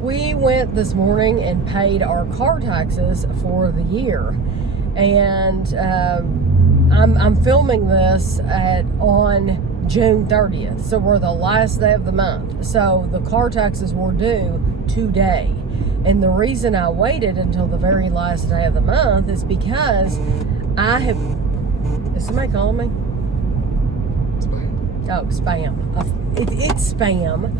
We went this morning and paid our car taxes for the year. And I'm filming this on June 30th. So we're the last day of the month. So the car taxes were due today. And the reason I waited until the very last day of the month is because I have... Is somebody calling me? Spam. Oh, spam. It's spam.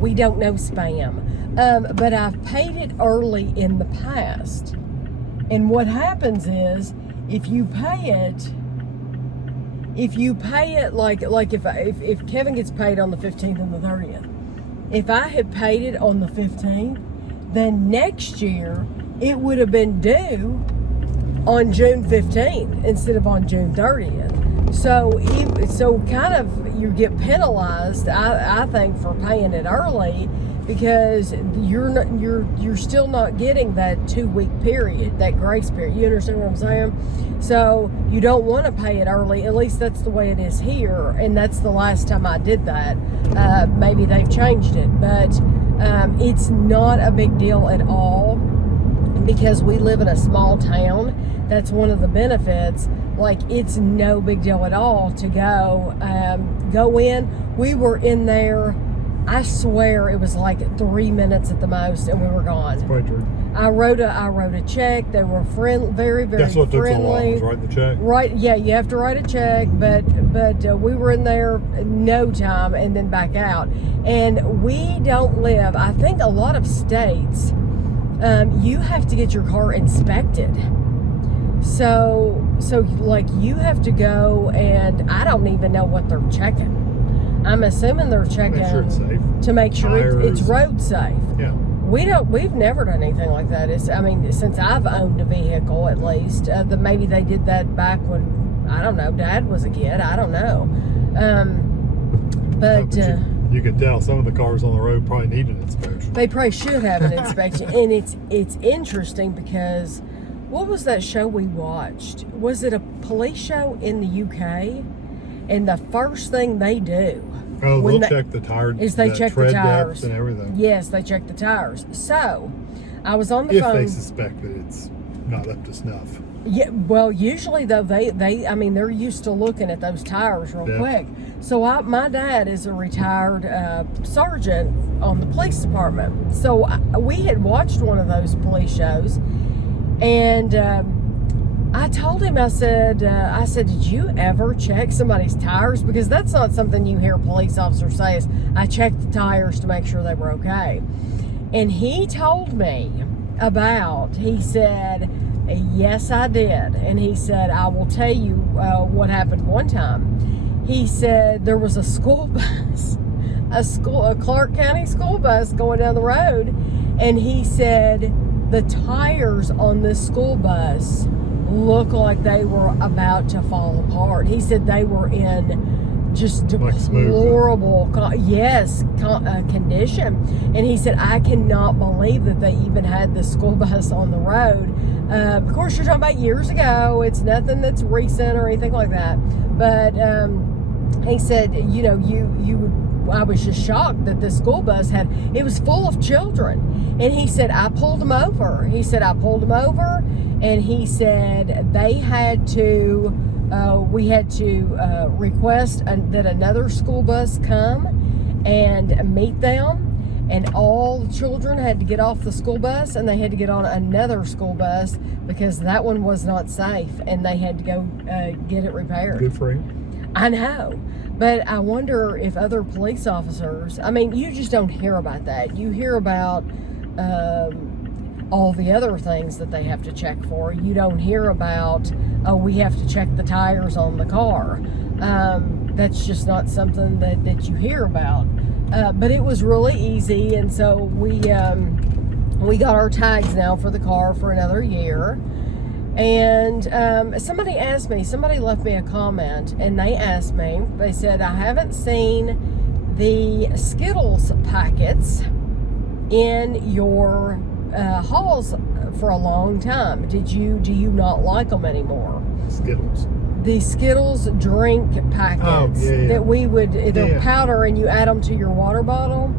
We don't know spam. But I've paid it early in the past. And what happens is, if you pay it like if Kevin gets paid on the 15th and the 30th, if I had paid it on the 15th, then next year it would have been due on June 15th instead of on June 30th. So kind of you get penalized, I think, for paying it early, because you're still not getting that 2-week period, that grace period. You understand what I'm saying? So you don't want to pay it early. At least that's the way it is here, and that's the last time I did that. Maybe they've changed it, but it's not a big deal at all, because we live in a small town. That's one of the benefits. Like, it's no big deal at all to go in. We were in there, I swear it was like 3 minutes at the most, and we were gone. That's quite true. I wrote a check. They were very, very That's what friendly. took so long, was writing the check. Right, yeah, you have to write a check, but we were in there no time and then back out. And we don't live, I think a lot of states, you have to get your car inspected. So like, you have to go, and I don't even know what they're checking. I'm assuming they're checking Make sure it's safe. to make sure it's road safe. Yeah. We've never done anything like that. Since I've owned a vehicle, at least. Maybe they did that back when, I don't know, Dad was a kid. I don't know. But you could tell some of the cars on the road probably need an inspection. They probably should have an inspection. And it's interesting because, what was that show we watched? Was it a police show in the UK? And the first thing they do, they'll check the tires. Is they check the tires and everything. Yes, they check the tires. So, I was on the phone. If they suspect that it's not up to snuff. Yeah, well, usually though, they're used to looking at those tires real quick. So my dad is a retired sergeant on the police department. So we had watched one of those police shows, and I told him, I said, did you ever check somebody's tires? Because that's not something you hear police officers say, is, I checked the tires to make sure they were okay. And he told me he said, yes, I did. And he said, I will tell you what happened one time. He said there was a school bus, a Clark County school bus going down the road. And he said the tires on this school bus looked like they were about to fall apart. He said they were in just deplorable, condition. And he said, I cannot believe that they even had the school bus on the road. Of course, you're talking about years ago. It's nothing that's recent or anything like that. But he said, I was just shocked that the school bus it was full of children. And he said, I pulled them over. And he said they had to, we had to request that another school bus come and meet them. And all the children had to get off the school bus, and they had to get on another school bus because that one was not safe, and they had to go get it repaired. Good for him. I know. But I wonder if other police officers, you just don't hear about that. You hear about all the other things that they have to check for. You don't hear about, we have to check the tires on the car. That's just not something that you hear about. But it was really easy, and so we got our tags now for the car for another year. And somebody left me a comment, and they said, I haven't seen the Skittles packets in your hauls for a long time. Do you not like them anymore? Skittles. The Skittles drink packets that we would, they're powder, and you add them to your water bottle.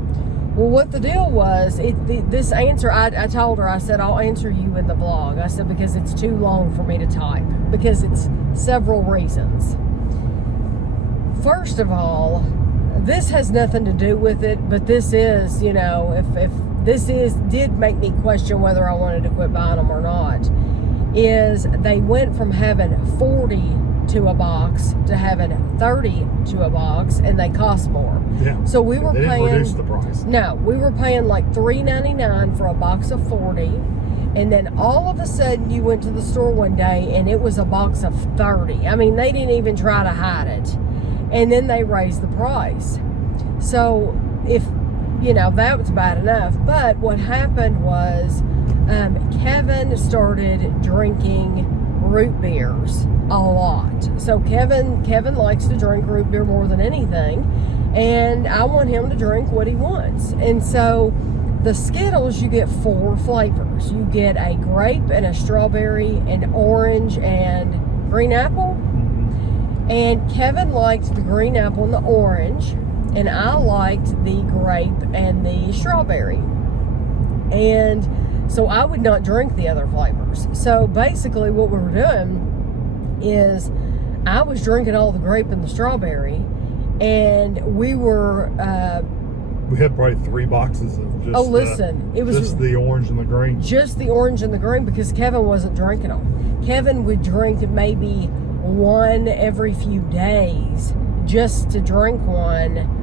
Well, what the deal was, this answer, I told her, I said, I'll answer you in the vlog. I said, because it's too long for me to type. Because it's several reasons. First of all, this has nothing to do with it, but this is, you know, if this did make me question whether I wanted to quit buying them or not, is they went from having 40 to a box to having 30 to a box, and they cost more. Yeah. So we were they paying. Didn't reduce the price. No, we were paying like $3.99 for a box of 40, and then all of a sudden you went to the store one day and it was a box of 30. I mean, they didn't even try to hide it, and then they raised the price. So if you know, that was bad enough. But what happened was Kevin started drinking root beers a lot. So Kevin likes to drink root beer more than anything, and I want him to drink what he wants. And so the Skittles, you get 4 flavors. You get a grape and a strawberry and orange and green apple. And Kevin liked the green apple and the orange, and I liked the grape and the strawberry. And so I would not drink the other flavors. So basically what we were doing is I was drinking all the grape and the strawberry, and we were... we had probably 3 boxes of just... it was just the orange and the green. Just the orange and the green, because Kevin wasn't drinking them. Kevin would drink maybe one every few days just to drink one.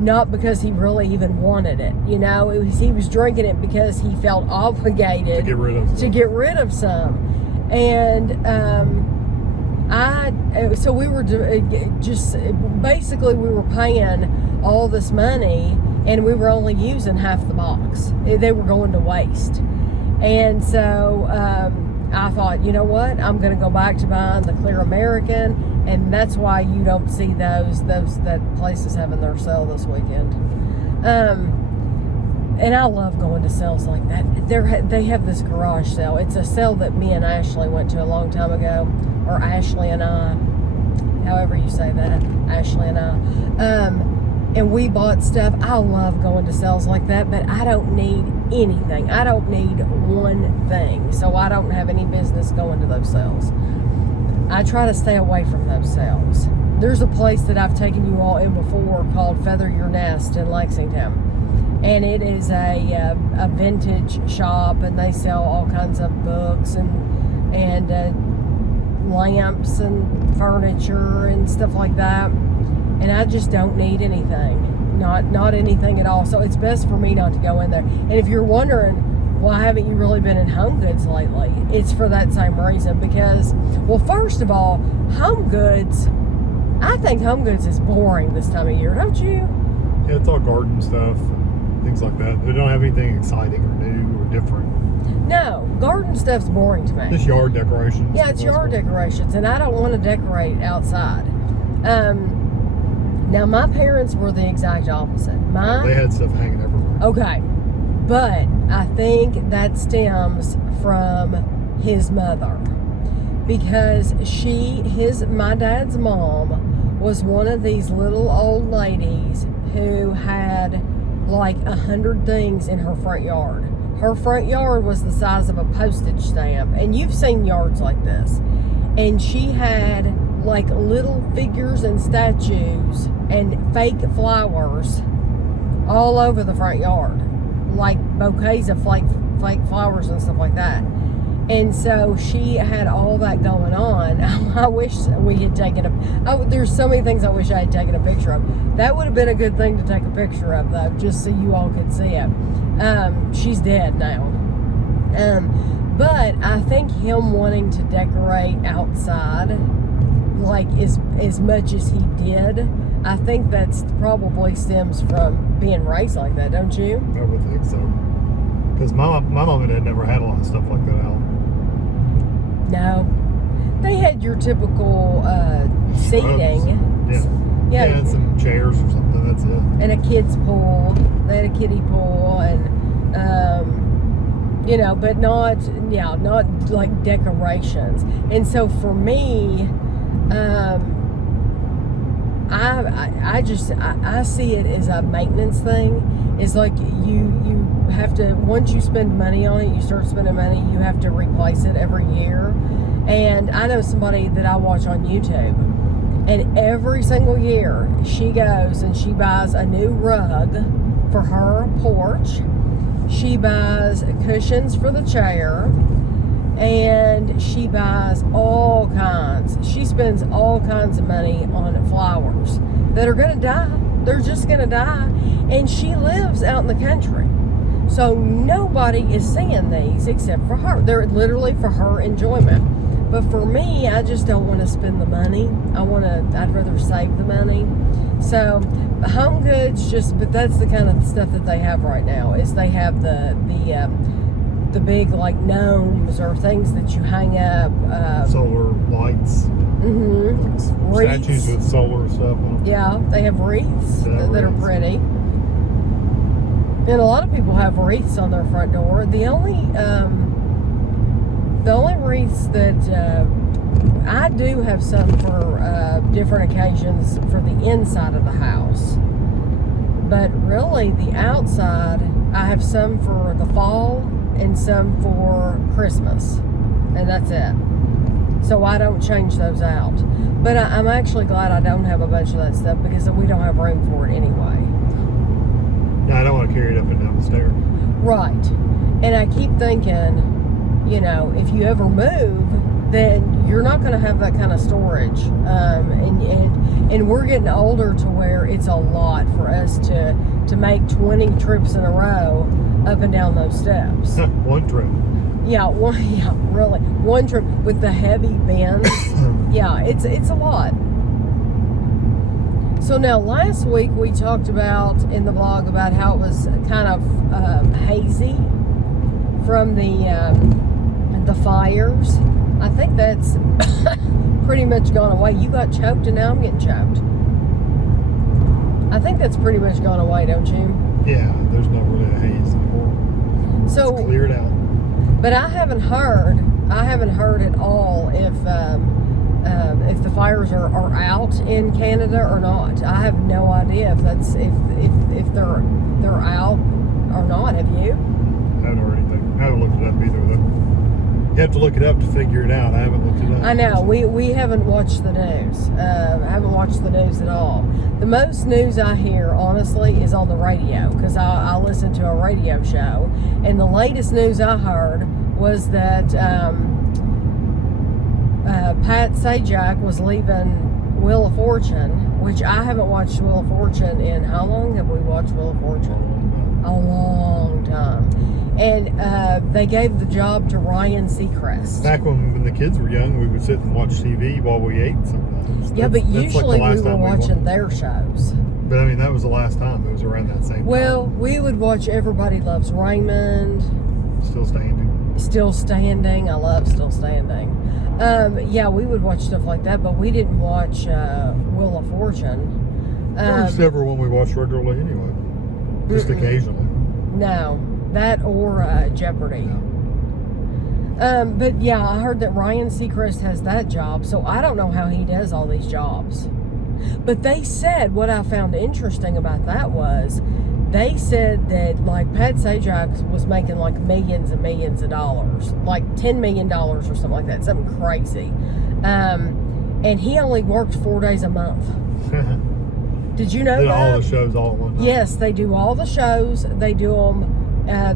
Not because he really even wanted it, you know. He was drinking it because he felt obligated to get rid of some. And so we were just basically we were paying all this money, and we were only using half the box. They were going to waste. And so I thought, you know what, I'm going to go back to buying the Clear American. And that's why you don't see those that places having their sale this weekend. And I love going to sales like that. They have this garage sale. It's a sale that me and Ashley went to a long time ago, or Ashley and I, however you say that, Ashley and I. And we bought stuff. I love going to sales like that, but I don't need anything. I don't need one thing, so I don't have any business going to those sales. I try to stay away from those sales. There's a place that I've taken you all in before called Feather Your Nest in Lexington. And it is a vintage shop, and they sell all kinds of books and lamps and furniture and stuff like that. And I just don't need anything. Not anything at all. So it's best for me not to go in there. And if you're wondering, why haven't you really been in Home Goods lately? It's for that same reason. Because, well, first of all, Home Goods, I think Home Goods is boring this time of year, don't you? Yeah, it's all garden stuff, things like that. They don't have anything exciting or new or different. No, garden stuff's boring to me. Just yard decorations. Yeah, it's yard decorations, and I don't want to decorate outside. Now, my parents were the exact opposite. They had stuff hanging everywhere. Okay. But I think that stems from his mother, because my dad's mom was one of these little old ladies who had like 100 things in her front yard. Her front yard was the size of a postage stamp, and you've seen yards like this. And she had like little figures and statues and fake flowers all over the front yard. Like bouquets of fake flowers and stuff like that. And so she had all that going on. I wish we had taken there's so many things I wish I had taken a picture of. That would have been a good thing to take a picture of, though, just so you all could see it. She's dead now. But I think him wanting to decorate outside, like as much as he did, I think that's probably stems from being raised like that, don't you? I would think so. Because my mom and dad never had a lot of stuff like that out. No. They had your typical seating. Yeah, and some chairs or something, that's it. And a kid's pool. They had a kiddie pool, and but not like decorations. And so for me, I see it as a maintenance thing. It's like you have to, once you spend money on it, you start spending money, you have to replace it every year. And I know somebody that I watch on YouTube, and every single year she goes and she buys a new rug for her porch. She buys cushions for the chair, and she buys all kinds. She spends all kinds of money on flowers that are going to die. They're just going to die. And she lives out in the country. So nobody is seeing these except for her. They're literally for her enjoyment. But for me, I just don't want to spend the money. I'd rather save the money. So Home Goods but that's the kind of stuff that they have right now, is they have the big like gnomes or things that you hang up. Solar lights. Mm-hmm. Statues with solar stuff on them. Yeah, they have wreaths that are pretty. And a lot of people have wreaths on their front door. The only wreaths that I do have some for different occasions for the inside of the house. But really, the outside, I have some for the fall and some for Christmas. And that's it. So I don't change those out. But I'm actually glad I don't have a bunch of that stuff, because we don't have room for it anyway. Yeah, I don't want to carry it up and down the stairs. Right. And I keep thinking, if you ever move, then you're not going to have that kind of storage. And we're getting older to where it's a lot for us to make 20 trips in a row up and down those steps. One trip. Yeah, really. One trip with the heavy bends. Yeah, it's a lot. So now last week we talked about in the vlog about how it was kind of hazy from the fires. I think that's pretty much gone away. You got choked and now I'm getting choked. I think that's pretty much gone away, don't you? Yeah, there's not really a haze anymore. So it's cleared out. But I haven't heard at all if the fires are out in Canada or not. I have no idea if they're out or not. Have you? I haven't heard anything. I haven't looked it up either. You have to look it up to figure it out. I haven't looked it up. I know. We haven't watched the news. I haven't watched the news at all. The most news I hear, honestly, is on the radio, because I listen to a radio show. And the latest news I heard was that Pat Sajak was leaving Wheel of Fortune, which I haven't watched Wheel of Fortune in, how long have we watched Wheel of Fortune? A long time. And they gave the job to Ryan Seacrest. Back when the kids were young, we would sit and watch TV while we ate sometimes. Yeah, but usually we were watching their shows. But I mean, that was the last time. It was around that same time. Well, we would watch Everybody Loves Raymond. Still Standing. Still Standing. I love Still Standing. Yeah, we would watch stuff like that, but we didn't watch Wheel of Fortune. It's never one we watch regularly anyway. Just occasionally. No. That or Jeopardy. Yeah. But yeah, I heard that Ryan Seacrest has that job, so I don't know how he does all these jobs. But they said, what I found interesting about that was, they said that like Pat Sajak was making like millions and millions of dollars, like $10 million or something like that, something crazy. And he only worked 4 days a month. Did you know that? All the shows all at one time. Yes, they do all the shows. They do them.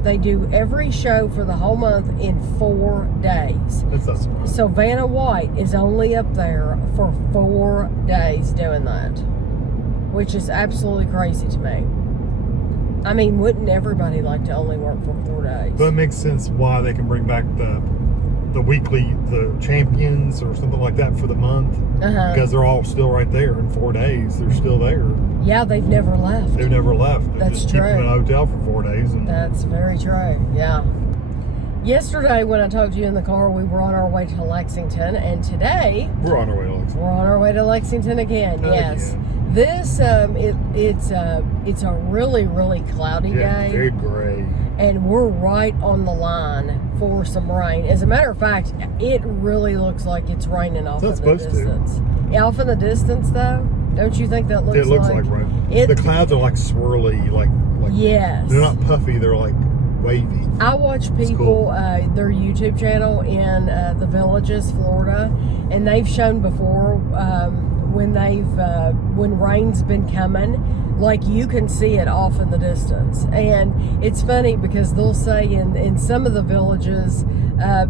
They do every show for the whole month in 4 days. That's not surprising. So Vanna White is only up there for 4 days doing that, which is absolutely crazy to me. I mean, wouldn't everybody like to only work for 4 days? But it makes sense why they can bring back the champions or something like that for the month, because they're all still right there in 4 days. They're still there. Yeah, they've never left. They've never left. They That's just true. keep them in a hotel for 4 days. And that's very true. Yeah. Yesterday, when I talked to you in the car, we were on our way to Lexington, and today we're on our way to Lexington. We're on our way to Lexington again. Yes. Yeah. This it's a really, really cloudy day. Very gray. And we're right on the line for some rain. As a matter of fact, it really looks like it's raining off in the distance. Yeah, off in the distance though, Don't you think that looks like? It looks like rain. The clouds are like swirly, like yes. They're not puffy. They're like wavy. I watch people, their YouTube channel in the Villages, Florida, and they've shown before when rain's been coming, like you can see it off in the distance. And it's funny because they'll say in some of the villages,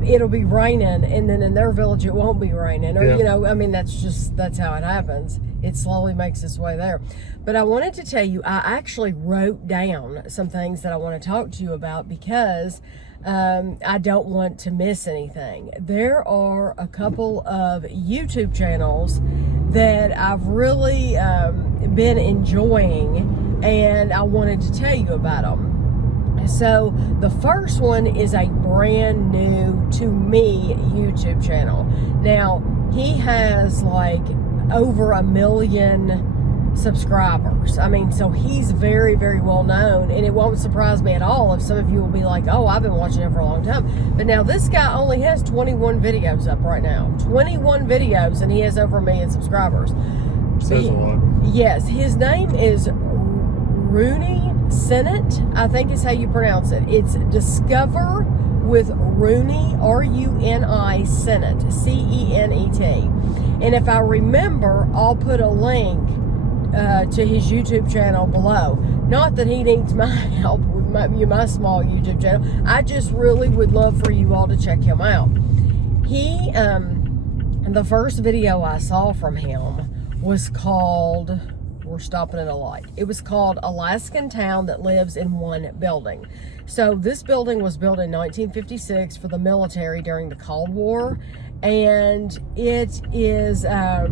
it'll be raining, and then in their village it won't be raining. Or, you know, I mean, that's how it happens. It slowly makes its way there. But I wanted to tell you, I actually wrote down some things that I want to talk to you about because I don't want to miss anything. There are a couple of YouTube channels that I've really been enjoying, and I wanted to tell you about them. So the first one is a brand new to me YouTube channel. Now, he has like over 1 million subscribers. I mean, so he's very, very well known, and it won't surprise me at all if some of you will be like, oh, I've been watching him for a long time. But now this guy only has 21 videos up right now. 21 videos, and he has over 1 million subscribers. Says a lot. Yes, his name is Rooney Senate, I think is how you pronounce it. It's Discover with Rooney, R-U-N-I, Senate, C-E-N-E-T. And if I remember, I'll put a link to his YouTube channel below. Not that he needs my help with my small YouTube channel. I just really would love for you all to check him out. He, the first video I saw from him was called, we're stopping at a light. It was called Alaskan Town That Lives in One Building. So this building was built in 1956 for the military during the Cold War. And it is, I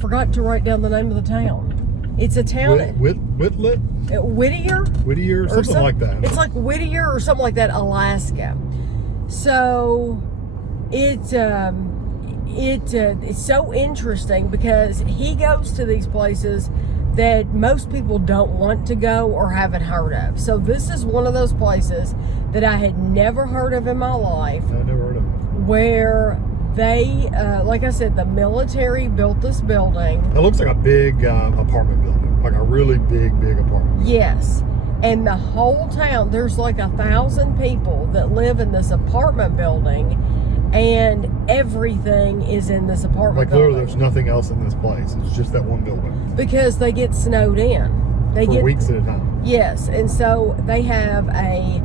forgot to write down the name of the town. It's a town. Whitlet? Whittier? Whittier, something like that. It's like Whittier or something like that, Alaska. So it's so interesting because he goes to these places that most people don't want to go or haven't heard of. So this is one of those places that I had never heard of in my life. I never heard of it. Where they, like I said, the military built this building. It looks like a big apartment building, like a really big apartment. Yes. And the whole town, there's like 1,000 people that live in this apartment building, and everything is in this apartment building. Literally, there's nothing else in this place. It's just that one building. Because they get snowed in. They get weeks at a time. Yes, and so they have a,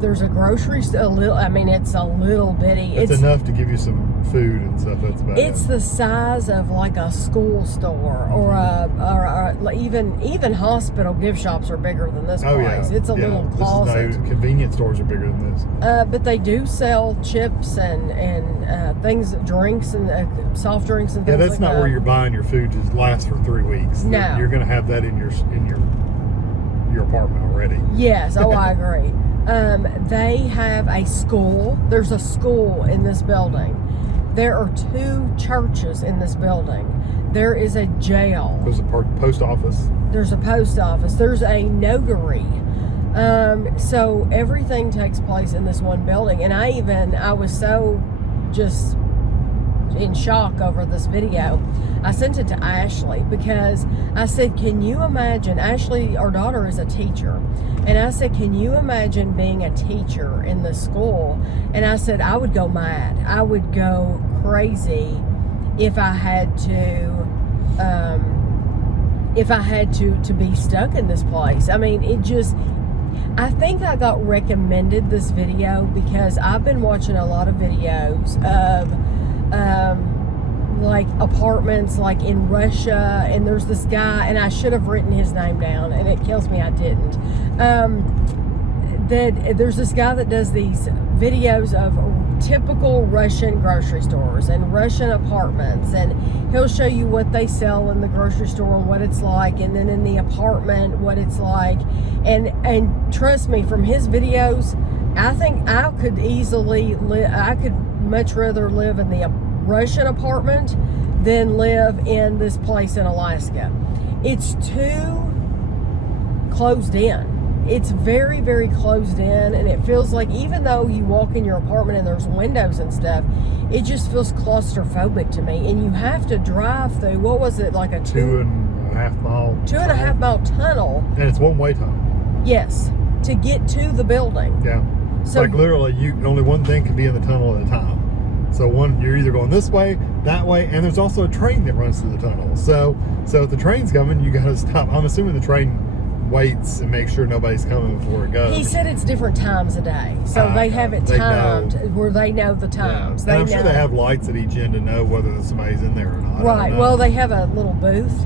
there's a grocery store, I mean, it's a little bitty. It's enough to give you some food and stuff. That's about It's the size of like a school store or even hospital gift shops are bigger than this place. It's a little closet. Convenience stores are bigger than this. But they do sell chips and things, drinks and soft drinks and things that's like not that. where you're buying your food just lasts for 3 weeks. No. You're going to have that in your apartment already. Yes, I agree. They have a school. There's a school in this building. There are 2 churches in this building. There is a jail. There's a post office. There's a post office. There's a notary. So everything takes place in this one building. And I was so just in shock over this video. I sent it to Ashley because I said, can you imagine, Ashley, our daughter, is a teacher, and I said, can you imagine being a teacher in the school? And I said, I would go mad. I would go crazy if I had to be stuck in this place. I mean, I think I got recommended this video because I've been watching a lot of videos of like apartments like in Russia, and there's this guy, and I should have written his name down, and it kills me I didn't. That there's this guy that does these videos of typical Russian grocery stores and Russian apartments, and he'll show you what they sell in the grocery store and what it's like, and then in the apartment what it's like, and trust me, from his videos, I think I could easily I could much rather live in the Russian apartment than live in this place in Alaska. It's too closed in. it's very, very closed in, and it feels like even though you walk in your apartment and there's windows and stuff, it just feels claustrophobic to me. And you have to drive through, what was it, like a 2.5 mile 2.5 mile tunnel. And it's one-way tunnel. Yes, to get to the building. Yeah. So like literally, only one thing can be in the tunnel at a time. So you're either going this way, that way, and there's also a train that runs through the tunnel. So if the train's coming, you got to stop. I'm assuming the train waits and makes sure nobody's coming before it goes. he said it's different times a day, so they have it timed where they know the times. Yeah. And I'm sure they have lights at each end to know whether somebody's in there or not. Right. Well, they have a little booth.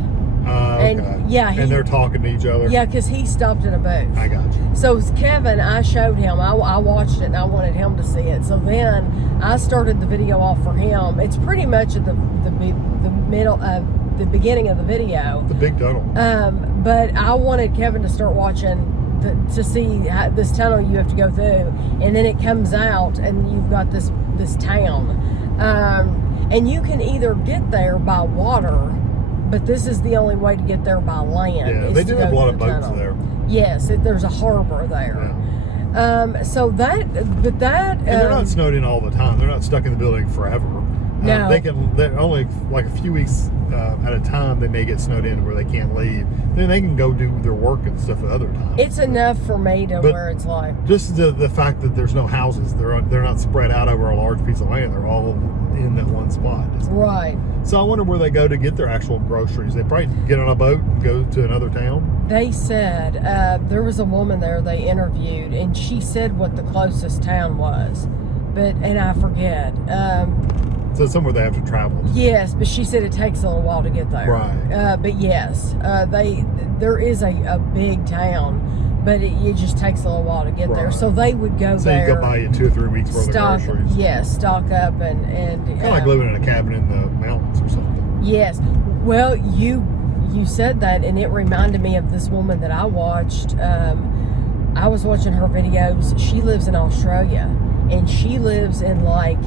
Okay. And yeah, and they're talking to each other. Yeah, because he stopped in a booth. I got you. So Kevin, I showed him. I watched it and I wanted him to see it. So then I started the video off for him. It's pretty much at the middle of the beginning of the video. The big tunnel. But I wanted Kevin to start watching to see this tunnel you have to go through, and then it comes out and you've got this town, and you can either get there by water. But this is the only way to get there by land. Yeah, they do have a lot of boats there. Yes, there's a harbor there. Yeah. And they're not snowed in all the time. They're not stuck in the building forever. No. They're only like a few weeks at a time. They may get snowed in where they can't leave. Then they can go do their work and stuff at other times. It's enough for me to where it's like. Just the fact that there's no houses. They're not spread out over a large piece of land. They're all in that one spot. Right. So I wonder where they go to get their actual groceries. They probably get on a boat and go to another town. They said there was a woman there they interviewed, and she said what the closest town was, and I forget. So somewhere they have to travel. Yes, but she said it takes a little while to get there. Right. But yes, there is a big town. But it just takes a little while to get there. So they would go there. So you go buy you 2 or 3 weeks worth of groceries. Yes, stock up and kind of like living in a cabin in the mountains or something. Yes. Well, you said that, and it reminded me of this woman that I watched. I was watching her videos. She lives in Australia, and she lives in like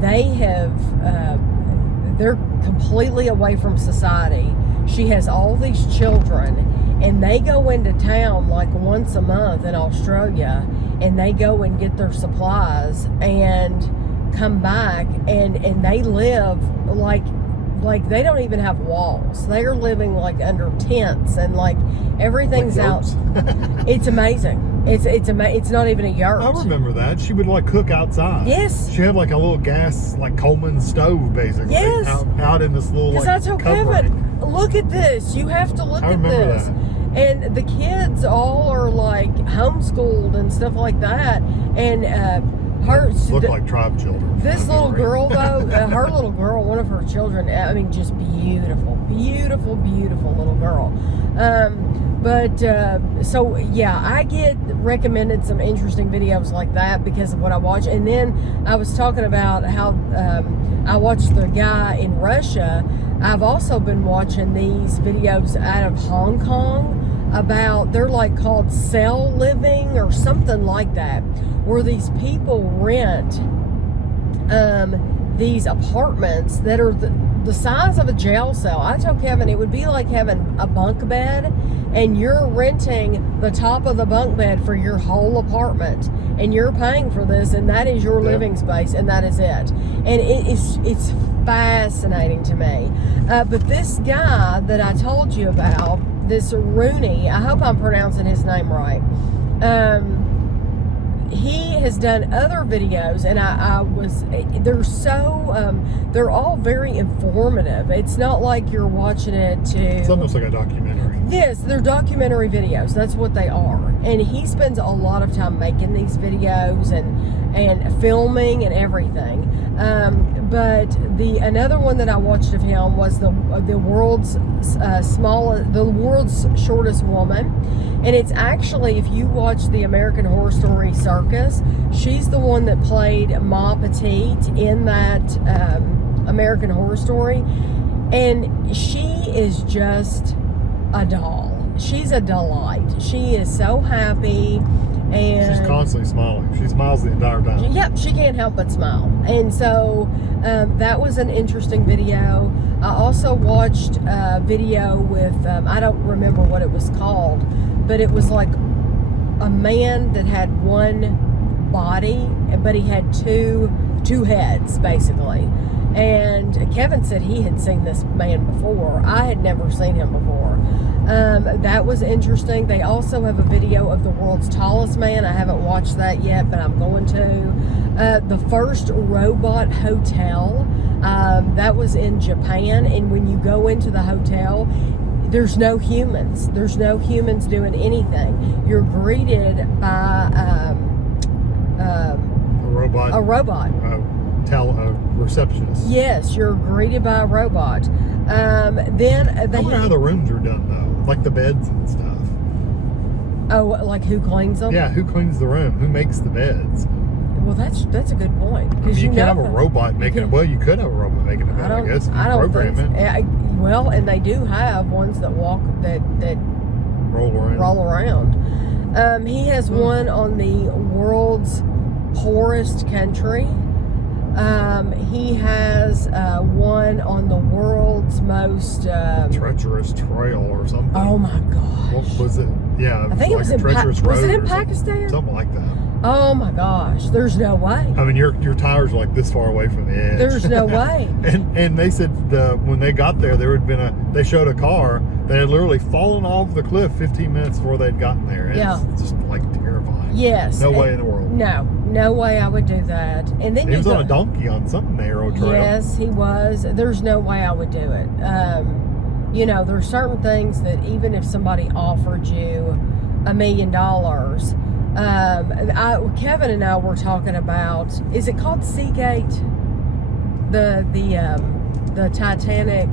they have. They're completely away from society. She has all these children. And they go into town like once a month in Australia, and they go and get their supplies and come back, and they live like they don't even have walls. They are living like under tents, and like everything's like out. It's amazing. It's not even a yurt. I remember that. She would like cook outside. Yes. She had like a little gas, like Coleman stove, basically. Yes. Out in this little. Because I told Kevin, look at this. You have to look at this. That. And the kids all are like homeschooled and stuff like that. And her look like tribe children. This little girl though, her little girl, one of her children. I mean, just beautiful, beautiful, beautiful little girl. So yeah, I get recommended some interesting videos like that because of what I watch. And then I was talking about how I watched the guy in Russia. I've also been watching these videos out of Hong Kong about, they're like called cell living or something like that, where these people rent these apartments that are the size of a jail cell. I told Kevin it would be like having a bunk bed, and you're renting the top of the bunk bed for your whole apartment, and you're paying for this, and that is your living space, and that is it. And it's fascinating to me. But this guy that I told you about, this Rooney, I hope I'm pronouncing his name right. He has done other videos, and they're all very informative. It's not like you're watching it It's almost like a documentary. Yes, they're documentary videos. That's what they are. And he spends a lot of time making these videos and filming and everything. But another one that I watched of him was the world's shortest woman, and it's actually, if you watch the American Horror Story Circus, she's the one that played Ma Petite in that American Horror Story, and she is just a doll. She's a delight. She is so happy. And she's constantly smiling. She smiles the entire time. Yep, she can't help but smile. And so that was an interesting video. I also watched a video with, I don't remember what it was called, but it was like a man that had one body, but he had two heads, basically. And Kevin said he had seen this man before. I had never seen him before. That was interesting. They also have a video of the world's tallest man. I haven't watched that yet, but I'm going to. The first robot hotel, that was in Japan. And when you go into the hotel, there's no humans. There's no humans doing anything. You're greeted by a robot. A receptionist. Yes, you're greeted by a robot. Then I wonder how the rooms are done though, like the beds and stuff. Oh, like who cleans them? Yeah, who cleans the room? Who makes the beds? Well, that's a good point. Because you can't have a robot making it. Well, you could have a robot making it. I guess if you program it. Well, and they do have ones that walk that roll around. He has one on the world's poorest country. He has one on the world's most treacherous trail or something. Oh my gosh! What was it? Yeah, I think it was in was it in Pakistan? Something like that. Oh my gosh! There's no way. I mean, your tires are like this far away from the edge. There's no way. and they said when they got there had been they showed a car that had literally fallen off the cliff 15 minutes before they'd gotten there. It's just like terrifying. Yes. No way in the world. No way I would do that. And then he was on a donkey on some narrow trail. Yes, he was. There's no way I would do it. There's certain things that even if somebody offered you $1 million, Kevin and I were talking about, is it called Seagate? The Titanic.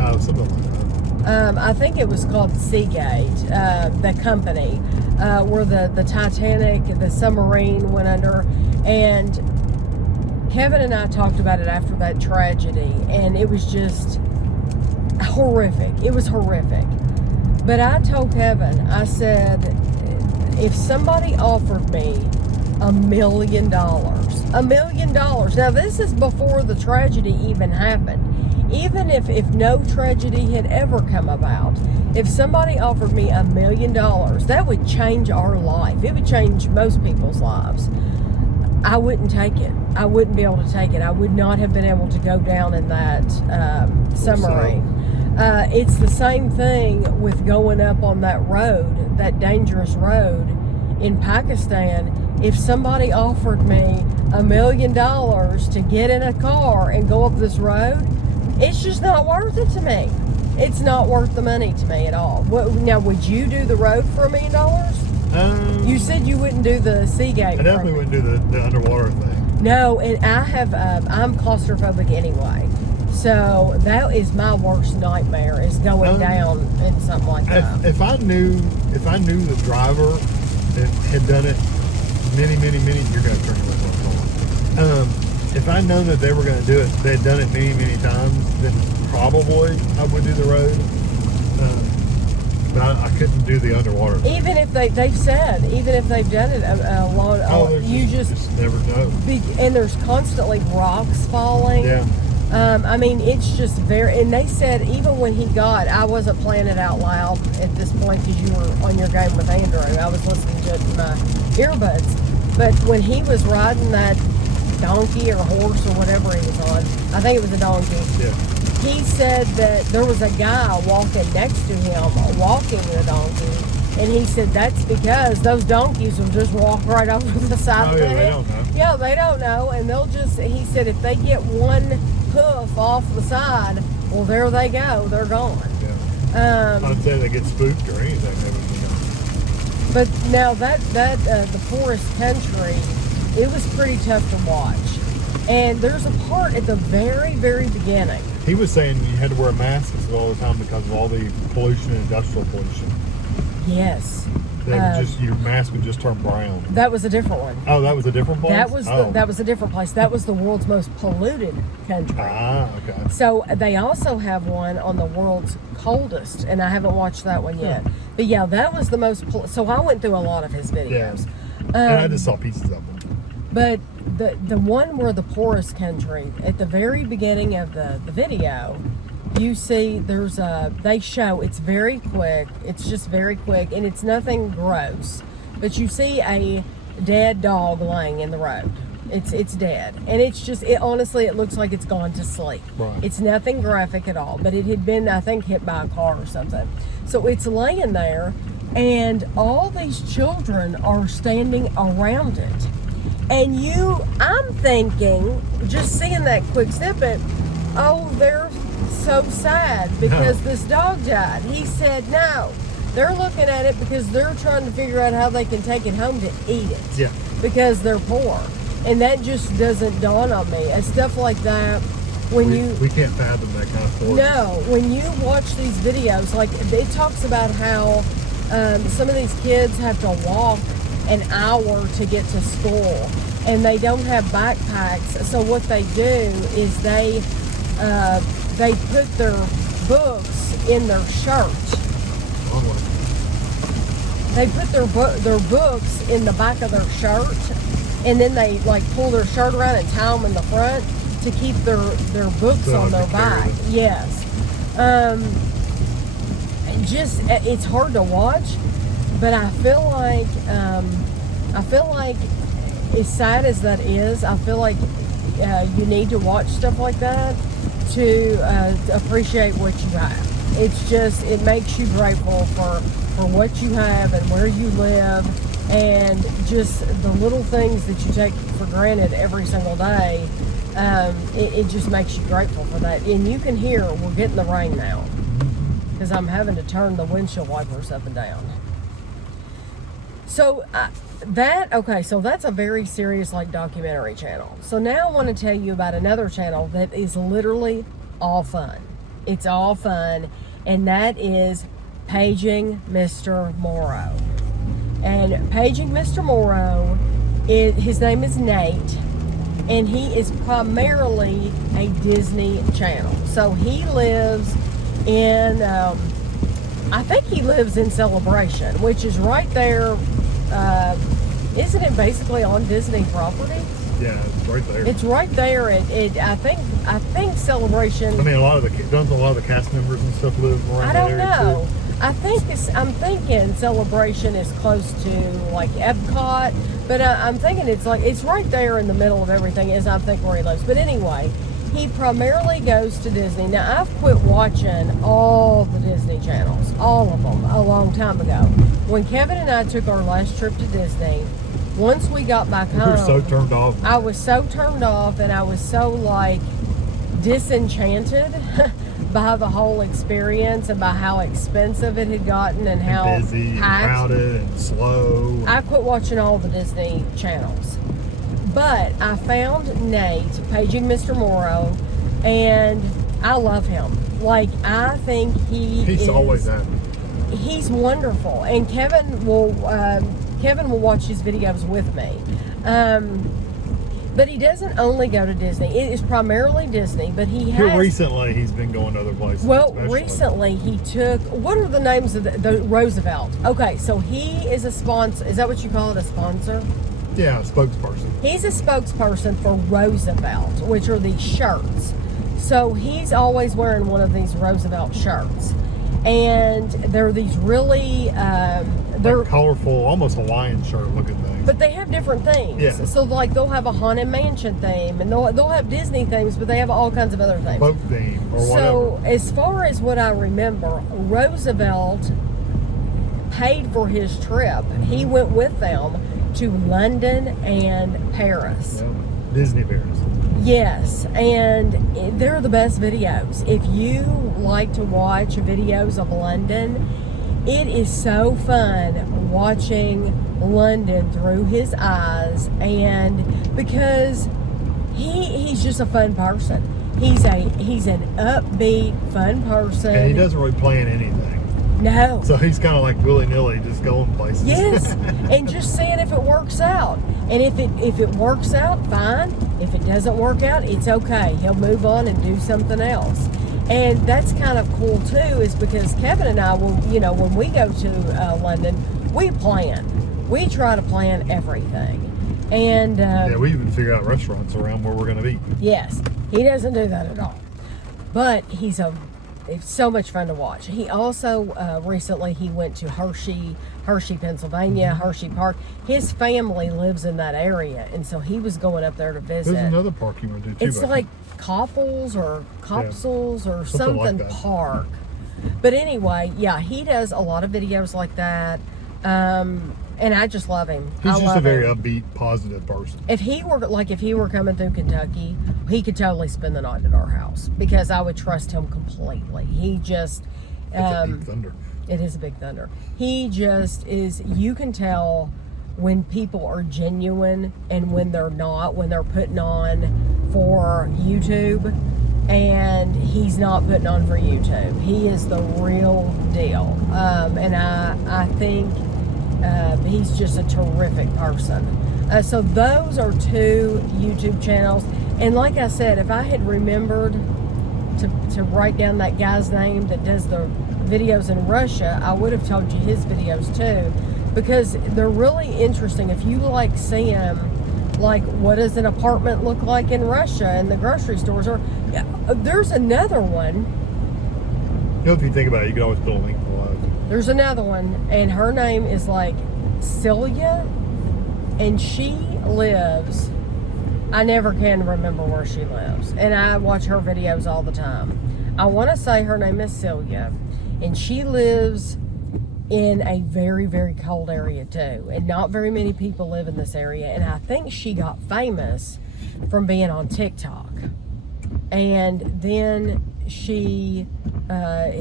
Oh, something like that. I think it was called Seagate, the company, where the Titanic, the submarine went under. And Kevin and I talked about it after that tragedy, and it was just horrific. It was horrific. But I told Kevin, I said, if somebody offered me $1 million, $1 million. Now, this is before the tragedy even happened. Even if no tragedy had ever come about, if somebody offered me $1 million, that would change our life. It would change most people's lives. I wouldn't take it. I wouldn't be able to take it. I would not have been able to go down in that submarine. It's the same thing with going up on that road, that dangerous road in Pakistan. If somebody offered me $1 million to get in a car and go up this road, it's just not worth it to me. It's not worth the money to me at all. Now, would you do the road for $1 million? You said you wouldn't do the Seagate. I definitely wouldn't do the underwater thing. No, and I have. I'm claustrophobic anyway, so that is my worst nightmare, is going down in something like that. If I knew the driver had done it many, you're going to turn your lights on. If I known that they were going to do it, they'd done it many times, then probably I would do the road. But I couldn't do the underwater. Even if they've said, even if they've done it a lot, you just never know. And there's constantly rocks falling. Yeah. I mean, it's just and they said even when he got, I wasn't playing it out loud at this point because you were on your game with Andrew. I was listening to it in my earbuds. But when he was riding that donkey or horse or whatever he was on, I think it was a donkey. Yeah. He said that there was a guy walking next to him, walking the donkey, and he said that's because those donkeys will just walk right over the side of the hill. They don't know. Yeah, they don't know, and they'll just, he said if they get one hoof off the side, well, there they go, they're gone. Yeah. I'd say they get spooked or anything. But now the forest country, it was pretty tough to watch. And there's a part at the very, very beginning. He was saying you had to wear masks all the time because of all the pollution and industrial pollution. Yes. They would just, your mask would just turn brown. That was a different one. Oh, that was a different place? That was that was a different place. That was the world's most polluted country. Ah, okay. So they also have one on the world's coldest, and I haven't watched that one yet. But yeah, that was the most. So I went through a lot of his videos. And I just saw pieces of them. But the one where the poorest country, at the very beginning of the video, you see they show, it's very quick, it's just very quick, and it's nothing gross, but you see a dead dog laying in the road. It's dead, and it's just, honestly, it looks like it's gone to sleep. Right. It's nothing graphic at all, but it had been, I think, hit by a car or something. So it's laying there, and all these children are standing around it. And I'm thinking, just seeing that quick snippet, oh, they're so sad because this dog died. He said no. They're looking at it because they're trying to figure out how they can take it home to eat it. Yeah. Because they're poor. And that just doesn't dawn on me. And stuff like that, we can't fathom that kind of story. No, when you watch these videos, like it talks about how some of these kids have to walk an hour to get to school, and they don't have backpacks. So what they do is they put their books in their shirt. They put their books in the back of their shirt, and then they like pull their shirt around and tie them in the front to keep their books on their back. Yes. It's hard to watch, but I feel like as sad as that is, I feel like you need to watch stuff like that to appreciate what you have. It's just, it makes you grateful for what you have and where you live, and just the little things that you take for granted every single day. It just makes you grateful for that. And you can hear we're getting the rain now because I'm having to turn the windshield wipers up and down. So so that's a very serious documentary channel. So now I want to tell you about another channel that is literally all fun. It's all fun, and that is Paging Mr. Morrow. And Paging Mr. Morrow, his name is Nate, and he is primarily a Disney channel. So he lives in, I think he lives in Celebration, which is right there. Isn't it basically on Disney property? Yeah, it's right there. It's right there. I think Celebration. I mean, don't a lot of the cast members and stuff live around I don't that area know. too? I'm thinking Celebration is close to Epcot, but I'm thinking it's right there in the middle of everything. I think where he lives. But anyway, he primarily goes to Disney. Now I've quit watching all the Disney channels, all of them, a long time ago. When Kevin and I took our last trip to Disney, once we got back home, you were so turned off. I was so turned off, and I was so disenchanted by the whole experience and by how expensive it had gotten and how busy, packed, crowded, and slow. I quit watching all the Disney channels. But I found Nate, Paging Mr. Morrow, and I love him. I think he's always happy. He's wonderful, and Kevin will watch his videos with me. But he doesn't only go to Disney. It is primarily Disney, but Here recently, he's been going to other places. Well, especially. recently he took, what are the names of the Roosevelt? Okay, so he is a sponsor. Is that what you call it, a sponsor? Yeah, a spokesperson. He's a spokesperson for Roosevelt, which are these shirts. So he's always wearing one of these Roosevelt shirts. And they're these really, they're colorful, almost Hawaiian shirt looking things. But they have different themes. Yeah. So they'll have a Haunted Mansion theme, and they'll have Disney themes, but they have all kinds of other themes. Boat theme or whatever. So as far as what I remember, Roosevelt paid for his trip. He went with them to London and Paris. Yep. Disney Paris. Yes, and they're the best videos. If you like to watch videos of London, it is so fun watching London through his eyes, and because he's just a fun person. He's an upbeat, fun person. And he doesn't really plan anything. No. So he's kind of like willy-nilly, just going places. Yes, and just seeing if it works out. And if it works out, fine. If it doesn't work out, it's okay. He'll move on and do something else. And that's kind of cool too, is because Kevin and I, when we go to London, we plan. We try to plan everything. And yeah, we even figure out restaurants around where we're going to be. yes, he doesn't do that at all. But it's so much fun to watch. He also recently he went to Hershey, Pennsylvania, Hershey Park. His family lives in that area, and so he was going up there to visit. There's another park you want to do too. It's like Copples or Copsels or Something like something that. park. But anyway, yeah, he does a lot of videos like that. And I just love him. He's just a very him. upbeat, positive person. If he were coming through Kentucky, he could totally spend the night at our house because I would trust him completely. He just It's a big thunder. it is a big thunder. He just is. You can tell when people are genuine and when they're not. When they're putting on for YouTube, and he's not putting on for YouTube. He is the real deal. And I think. He's just a terrific person. So those are 2 YouTube channels. And like I said, if I had remembered to write down that guy's name that does the videos in Russia, I would have told you his videos too, because they're really interesting. If you like seeing like what does an apartment look like in Russia and the grocery stores, or there's another one. If you think about it, you can always put a link below. There's another one, and her name is like Sylvia, and she lives, I never can remember where she lives, and I watch her videos all the time. I want to say her name is Sylvia, and she lives in a very, very cold area too, and not very many people live in this area, and I think she got famous from being on TikTok, and then she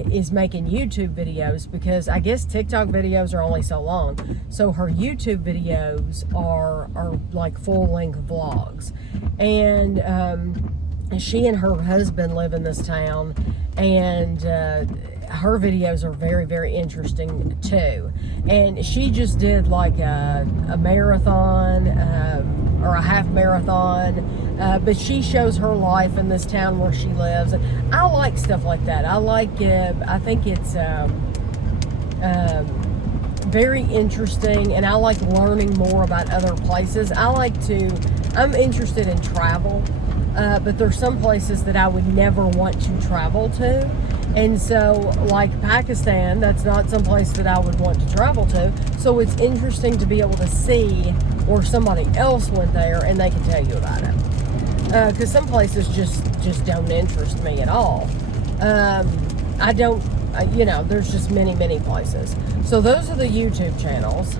is making YouTube videos because I guess TikTok videos are only so long. So her YouTube videos are like full-length vlogs. And she and her husband live in this town, and her videos are very, very interesting too. And she just did like a marathon or a half marathon, but she shows her life in this town where she lives. And I like stuff like that. I think it's very interesting, and I like learning more about other places. I'm interested in travel, but there's some places that I would never want to travel to. And so, like Pakistan, that's not some place that I would want to travel to. So it's interesting to be able to see where somebody else went there and they can tell you about it. Because some places just don't interest me at all. There's just many, many places. So those are the YouTube channels.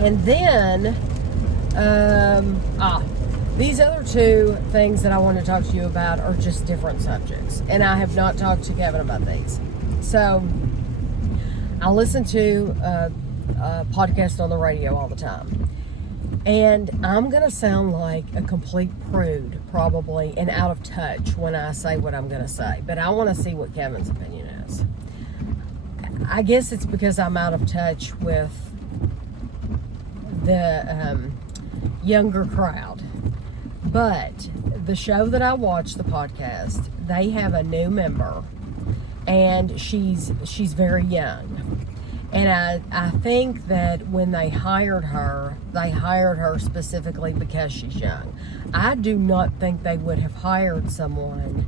And then, these other 2 things that I want to talk to you about are just different subjects. And I have not talked to Kevin about these. So, I listen to a podcast on the radio all the time. And I'm going to sound like a complete prude, probably, and out of touch when I say what I'm going to say. But I want to see what Kevin's opinion is. I guess it's because I'm out of touch with the younger crowd. But the show that I watch, the podcast, they have a new member, and she's very young. And I think that when they hired her specifically because she's young. I do not think they would have hired someone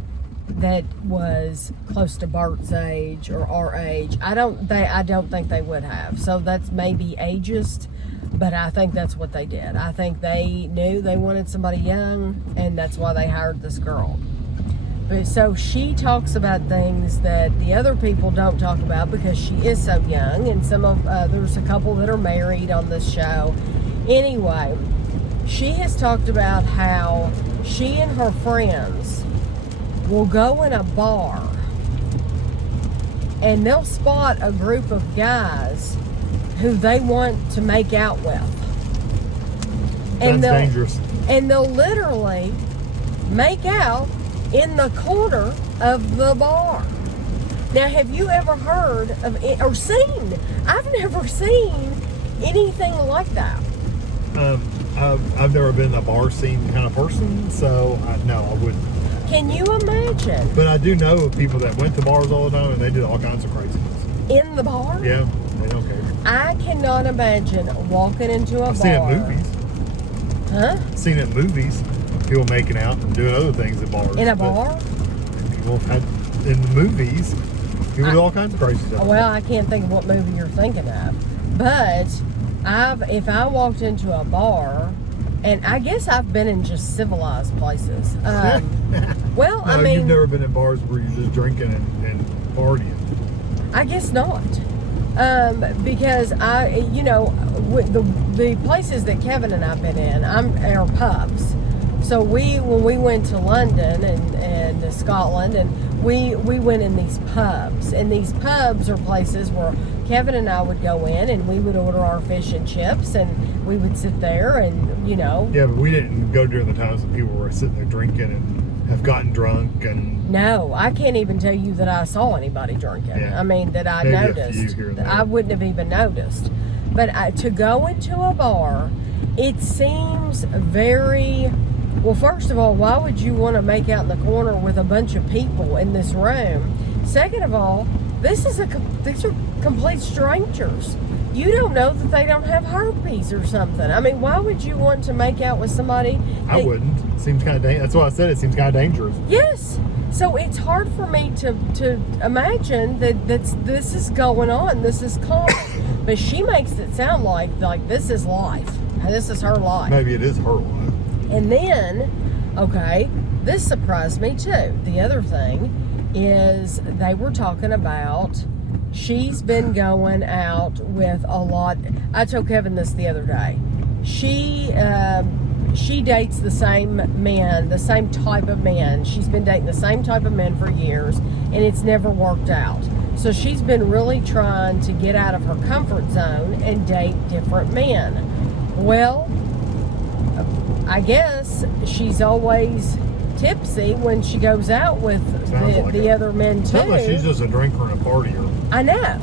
that was close to Bert's age or our age. I don't think they would have. So that's maybe ageist, but I think that's what they did. I think they knew they wanted somebody young, and that's why they hired this girl. But so she talks about things that the other people don't talk about because she is so young, and there's a couple that are married on this show. Anyway, she has talked about how she and her friends will go in a bar and they'll spot a group of guys who they want to make out with. And That's dangerous. And they'll literally make out in the corner of the bar. Now, have you ever heard of it or seen? I've never seen anything like that. I've never been a bar scene kind of person, so no, I wouldn't. Can you imagine? But I do know of people that went to bars all the time and they did all kinds of craziness. In the bar? Yeah, they don't care. I cannot imagine walking into a bar. I've seen it in movies. Huh? Seen it in movies. People making out and doing other things at bars. In a bar? People have had in the movies. People do all kinds of crazy stuff. Well, I can't think of what movie you're thinking of. But if I walked into a bar, and I guess I've been in just civilized places. Well, no, I mean, you've never been in bars where you're just drinking and partying. I guess not. Because the places that Kevin and I've been in, are pubs. So when we went to London and to Scotland, and we went in these pubs, and these pubs are places where Kevin and I would go in, and we would order our fish and chips, and we would sit there, and Yeah, but we didn't go during the times when people were sitting there drinking and have gotten drunk and. No, I can't even tell you that I saw anybody drinking. Yeah. I mean, that I Maybe a noticed. few here and there. I wouldn't have even noticed. But to go into a bar, it seems very. Well, first of all, why would you want to make out in the corner with a bunch of people in this room? Second of all, these are complete strangers. You don't know that they don't have herpes or something. I mean, why would you want to make out with somebody? I wouldn't. It seems kind of that's why I said it seems kind of dangerous. Yes. So it's hard for me to imagine that this is going on. This is common. But she makes it sound like this is life. This is her life. Maybe it is her life. And then, okay, this surprised me too. The other thing is they were talking about she's been going out with a lot. I told Kevin this the other day. She dates the same men, the same type of men. She's been dating the same type of men for years, and it's never worked out. So she's been really trying to get out of her comfort zone and date different men. Well, I guess she's always tipsy when she goes out with the other men too. Sounds like she's just a drinker and a partier. I know,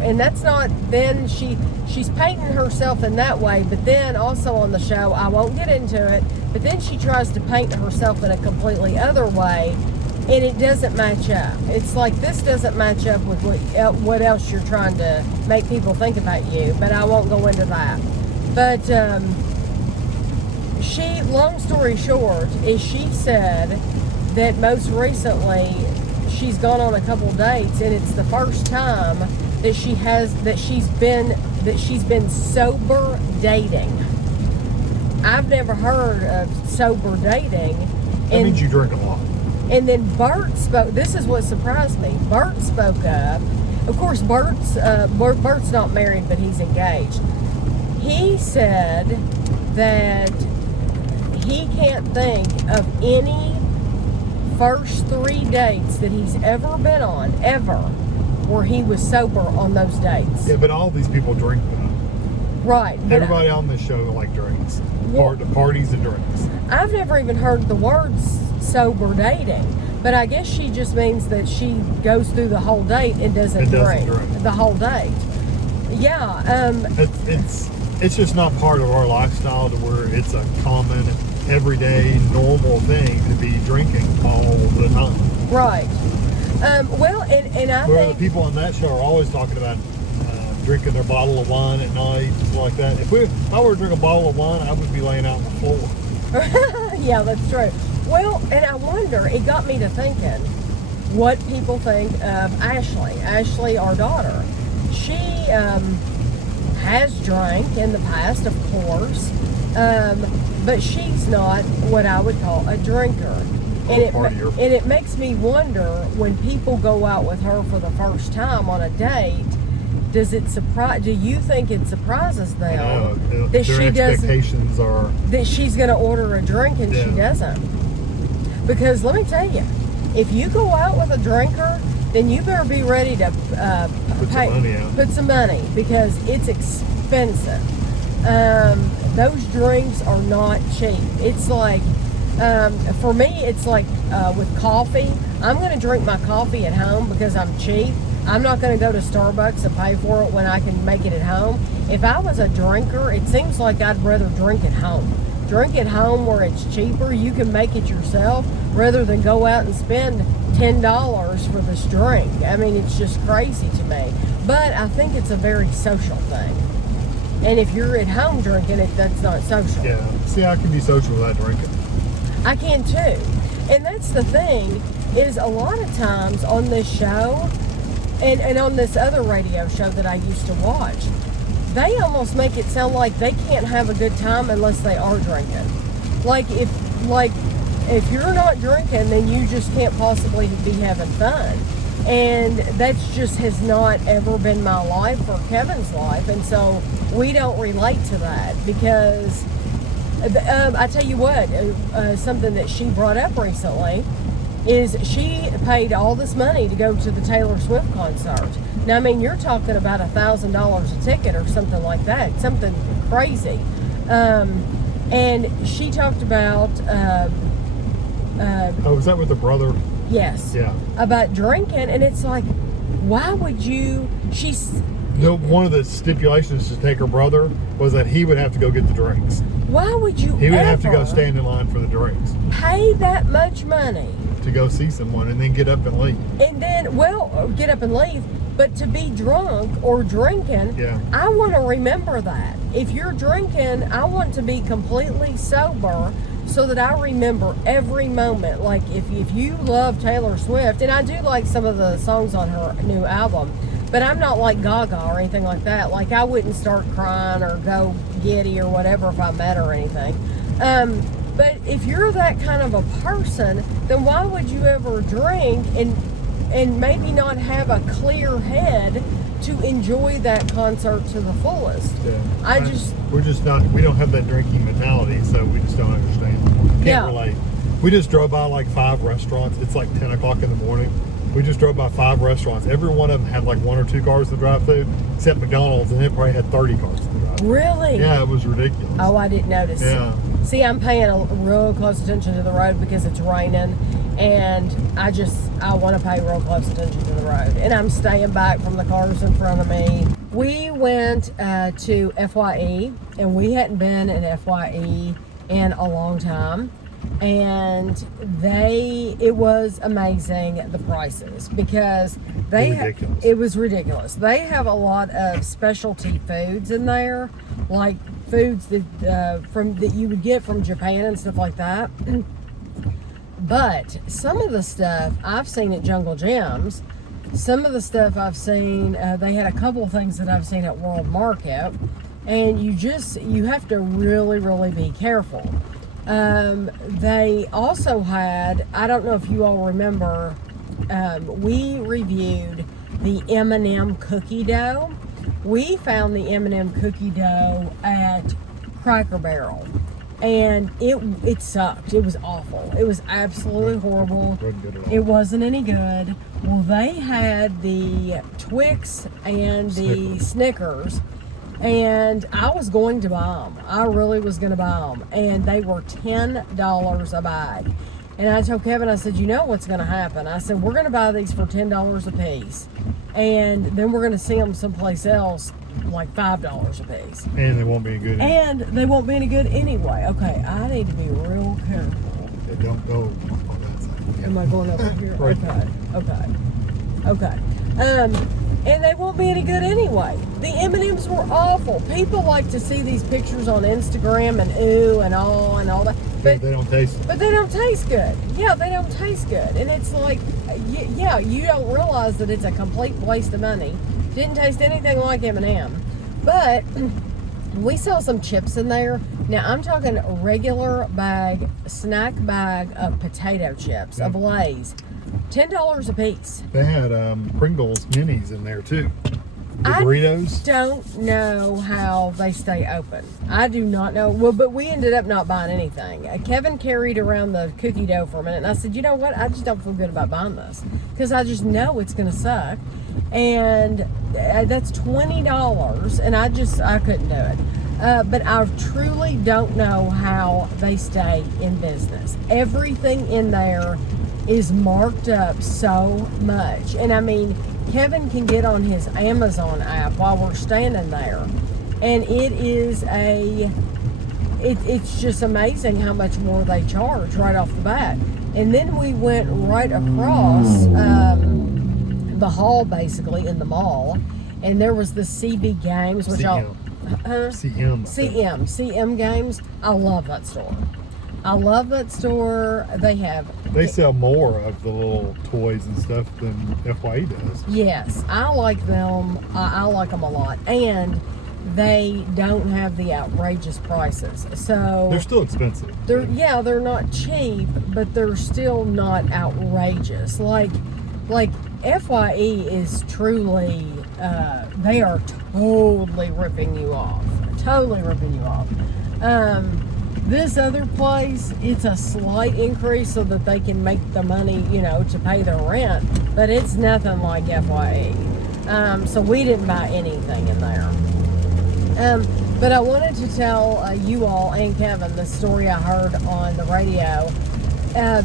and that's not. Then she's painting herself in that way, but then also on the show, I won't get into it. But then she tries to paint herself in a completely other way, and it doesn't match up. It's like this doesn't match up with what else you're trying to make people think about you. But I won't go into that. But long story short, is she said that most recently she's gone on a couple dates, and it's the first time that she's been sober dating. I've never heard of sober dating. That means you drink a lot. And then Bert spoke. This is what surprised me. Bert spoke up. Of course, Bert's not married, but he's engaged. He said that he can't think of any first 3 dates that he's ever been on, ever, where he was sober on those dates. Yeah, but all these people drink though. Right. Everybody on this show drinks. Parties and drinks. I've never even heard the words sober dating, but I guess she just means that she goes through the whole date and doesn't drink the whole date. Yeah. It's just not part of our lifestyle to where it's a common, everyday, normal thing to be drinking all the time. Right. Well, and I think the people on that show are always talking about drinking their bottle of wine at night and stuff like that. If I were to drink a bottle of wine, I would be laying out on the floor. Yeah, that's true. Well, and I wonder, it got me to thinking what people think of Ashley. Ashley, our daughter. She has drank in the past, of course, but she's not what I would call a drinker. And it makes me wonder, when people go out with her for the first time on a date, do you think it surprises them that that she's going to order a drink and she doesn't? Because let me tell you, if you go out with a drinker, then you better be ready to put some money, because it's expensive. Those drinks are not cheap. It's like For me, it's like with coffee. I'm going to drink my coffee at home because I'm cheap. I'm not going to go to Starbucks and pay for it when I can make it at home. If I was a drinker, it seems like I'd rather drink at home. Drink at home where it's cheaper. You can make it yourself rather than go out and spend $10 for this drink. I mean, it's just crazy to me. But I think it's a very social thing. And if you're at home drinking it, that's not social. Yeah. See, I can be social without drinking. I can too. And that's the thing, is a lot of times on this show and on this other radio show that I used to watch, they almost make it sound like they can't have a good time unless they are drinking. Like if you're not drinking, then you just can't possibly be having fun. And that's just has not ever been my life or Kevin's life. And so we don't relate to that because I tell you what, something that she brought up recently is she paid all this money to go to the Taylor Swift concert. Now, I mean, you're talking about $1,000 a ticket or something like that, something crazy. And she talked about... was that with the brother? Yes. Yeah. About drinking, and it's like, why would you... One of the stipulations to take her brother was that he would have to go get the drinks. Why would you He would have to go stand in line for the drinks. Pay that much money to go see someone and then get up and leave. And then, get up and leave. But to be drunk or drinking, yeah. I want to remember that. If you're drinking, I want to be completely sober so that I remember every moment. Like, if you love Taylor Swift, and I do like some of the songs on her new album, but I'm not like Gaga or anything like that. Like, I wouldn't start crying or go giddy or whatever if I met her or anything. But if you're that kind of a person, then why would you ever drink and maybe not have a clear head to enjoy that concert to the fullest? Yeah. We don't have that drinking mentality, so we just don't understand. Can't relate. We just drove by like 5 restaurants. It's like 10 o'clock in the morning. We just drove by 5 restaurants. Every one of them had like 1 or 2 cars to drive through, except McDonald's, and it probably had 30 cars to drive through. Really? Yeah, it was ridiculous. Oh, I didn't notice. Yeah. See, I'm paying a real close attention to the road because it's raining, and I want to pay real close attention to the road. And I'm staying back from the cars in front of me. We went to FYE, and we hadn't been in FYE in a long time. And it was amazing, the prices, because it was ridiculous. They have a lot of specialty foods in there, like foods that you would get from Japan and stuff like that. But some of the stuff I've seen at Jungle Gyms, some of the stuff I've seen, they had a couple of things that I've seen at World Market, and you have to really, really be careful. They also had, I don't know if you all remember, we reviewed the M&M cookie dough. We found the M&M cookie dough at Cracker Barrel, and it sucked. It was awful. It was absolutely horrible. It wasn't any good. Well, they had the Twix and the Snickers. And I was going to buy them. I really was going to buy them. And they were $10 a bag. And I told Kevin, I said, you know what's going to happen? I said, we're going to buy these for $10 a piece. And then we're going to see them someplace else like $5 a piece. And they won't be any good anyway. And they won't be any good anyway. Okay, I need to be real careful. Yeah, don't go on that side. Yeah. Am I going over here? Right. Okay. And they won't be any good anyway. The M&Ms were awful. People like to see these pictures on Instagram and all that. But they don't taste good. But they don't taste good. Yeah, they don't taste good. And it's like, yeah, you don't realize that it's a complete waste of money. Didn't taste anything like M&M. But we saw some chips in there. Now, I'm talking a regular snack bag of potato chips, of Lay's. $10 a piece. They had Pringles minis in there too. The Doritos. I don't know how they stay open. I do not know. Well, but we ended up not buying anything. Kevin carried around the cookie dough for a minute, and I said, you know what? I just don't feel good about buying this because I just know it's going to suck. And that's $20, and I couldn't do it. But I truly don't know how they stay in business. Everything in there is marked up so much. And I mean, Kevin can get on his Amazon app while we're standing there. And it's just amazing how much more they charge right off the bat. And then we went right across the hall, basically, in the mall. And there was the CB Games, which CM Games. I love that store. They sell more of the little toys and stuff than FYE does. Yes, I like them. I like them a lot, and they don't have the outrageous prices. So they're still expensive. They're not cheap, but they're still not outrageous. Like FYE is truly. They are totally ripping you off. This other place, it's a slight increase so that they can make the money, to pay their rent, but it's nothing like FYE. So we didn't buy anything in there. But I wanted to tell you all and Kevin the story I heard on the radio.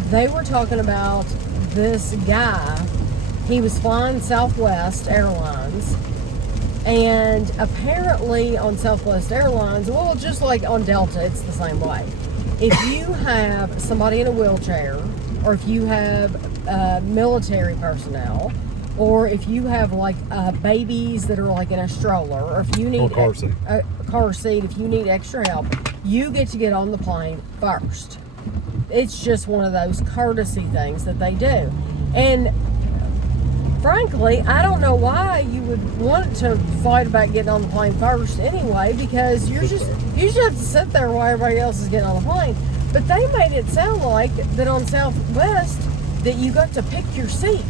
They were talking about this guy. He was flying Southwest Airlines, and apparently on Southwest Airlines, well, just like on Delta, it's the same way. If you have somebody in a wheelchair, or if you have military personnel, or if you have babies that are like in a stroller, or if you need a car seat, if you need extra help, you get to get on the plane first. It's just one of those courtesy things that they do. And frankly, I don't know why you would want to fight about getting on the plane first anyway, because you just have to sit there while everybody else is getting on the plane. But they made it sound like that on Southwest that you got to pick your seat.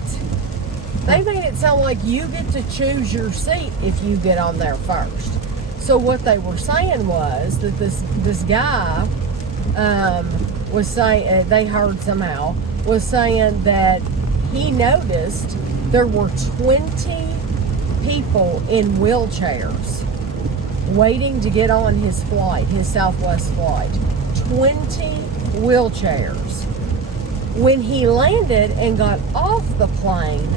They made it sound like you get to choose your seat if you get on there first. So what they were saying was that this guy was saying, they heard somehow, was saying that he noticed there were 20 people in wheelchairs waiting to get on his flight, his Southwest flight. 20 wheelchairs. When he landed and got off the plane,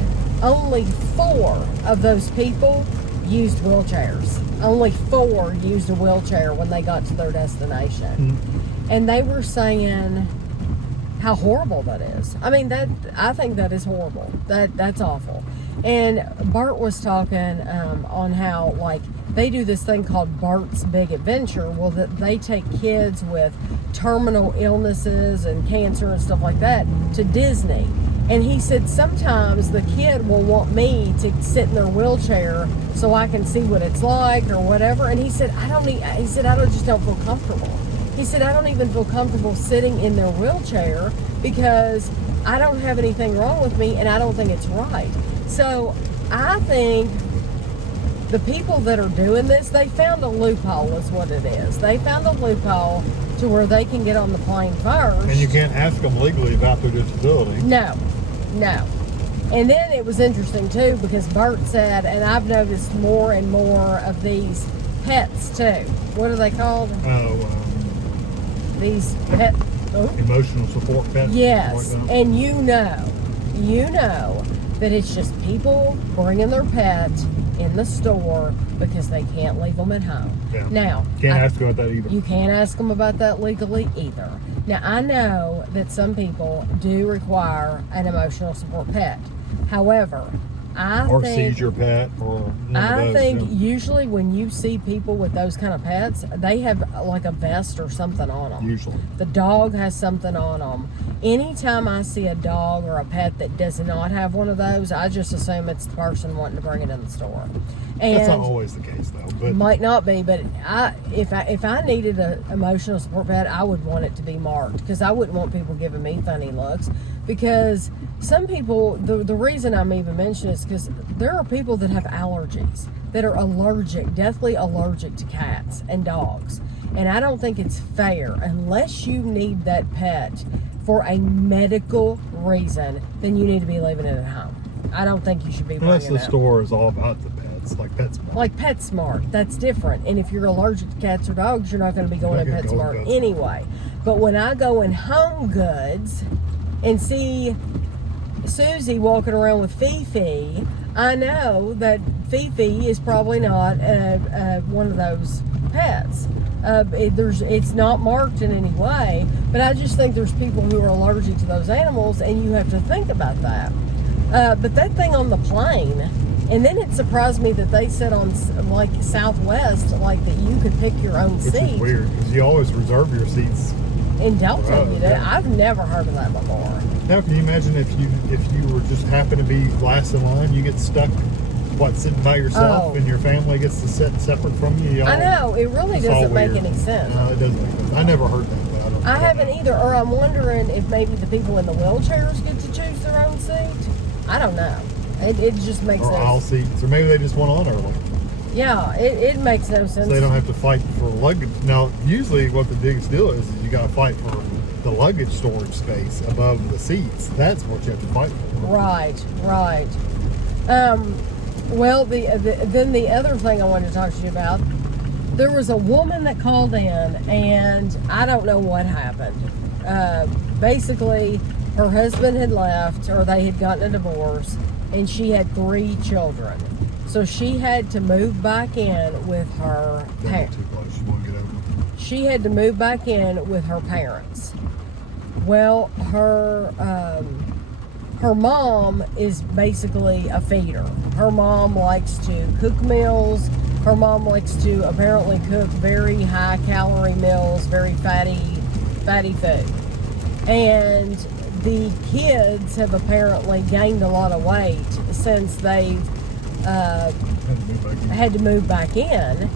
only 4 of those people used wheelchairs. Only 4 used a wheelchair when they got to their destination. And they were saying how horrible that is. I mean, I think that is horrible. That's awful. And Bert was talking on how they do this thing called Bert's Big Adventure. Well, that they take kids with terminal illnesses and cancer and stuff like that to Disney. And he said sometimes the kid will want me to sit in their wheelchair so I can see what it's like or whatever. And he said I just don't feel comfortable. He said, I don't even feel comfortable sitting in their wheelchair because I don't have anything wrong with me and I don't think it's right. So I think the people that are doing this, they found a loophole is what it is. They found a loophole to where they can get on the plane first. And you can't ask them legally about their disability. No. And then it was interesting too because Bert said, and I've noticed more and more of these pets too. What are they called? These pet emotional support pets. Yes, and you know that it's just people bringing their pet in the store because they can't leave them at home. Yeah. Now, can't ask them about that either. You can't ask them about that legally either. Now, I know that some people do require an emotional support pet. However, I think seizure pet or usually when you see people with those kind of pets, they have like a vest or something on them. Usually. The dog has something on them. Anytime I see a dog or a pet that does not have one of those, I just assume it's the person wanting to bring it in the store. And that's not always the case though. But might not be, but if I needed an emotional support pet, I would want it to be marked because I wouldn't want people giving me funny looks. Because some people, the reason I'm even mentioning is because there are people that have allergies, that are deathly allergic to cats and dogs. And I don't think it's fair, unless you need that pet for a medical reason, then you need to be leaving it at home. I don't think you should be bringing it. Unless the store is all about the pets. pets, like PetSmart. Like PetSmart, that's different. And if you're allergic to cats or dogs, you're not going to be going to PetSmart anyway. But when I go in Home Goods and see Susie walking around with Fifi, I know that Fifi is probably not one of those pets. It's not marked in any way, but I just think there's people who are allergic to those animals, and you have to think about that. But that thing on the plane, and then it surprised me that they said on like Southwest, like that you could pick your own seat. Which is weird, because you always reserve your seats. In Delta, you do. I've never heard of that before. Now, can you imagine if you were just happen to be last in line, you get stuck, sitting by yourself, and your family gets to sit separate from you? I know, it really doesn't make any sense. No, it doesn't make sense. I never heard that, but I haven't either, or I'm wondering if maybe the people in the wheelchairs get to choose their own seat. I don't know. It just makes sense. Or aisle seats, or maybe they just went on early. Yeah, it makes no sense. So they don't have to fight for luggage. Now, usually what the biggest deal is you got to fight for the luggage storage space above the seats. That's what you have to fight for. Right. Well, then the other thing I wanted to talk to you about, there was a woman that called in, and I don't know what happened. Basically, her husband had left, or they had gotten a divorce, and she had 3 children. So she had to move back in with her parents. She had to move back in with her parents. Well, her mom is basically a feeder. Her mom likes to cook meals. Her mom likes to apparently cook very high calorie meals, very fatty food. And the kids have apparently gained a lot of weight since they've had to move back in.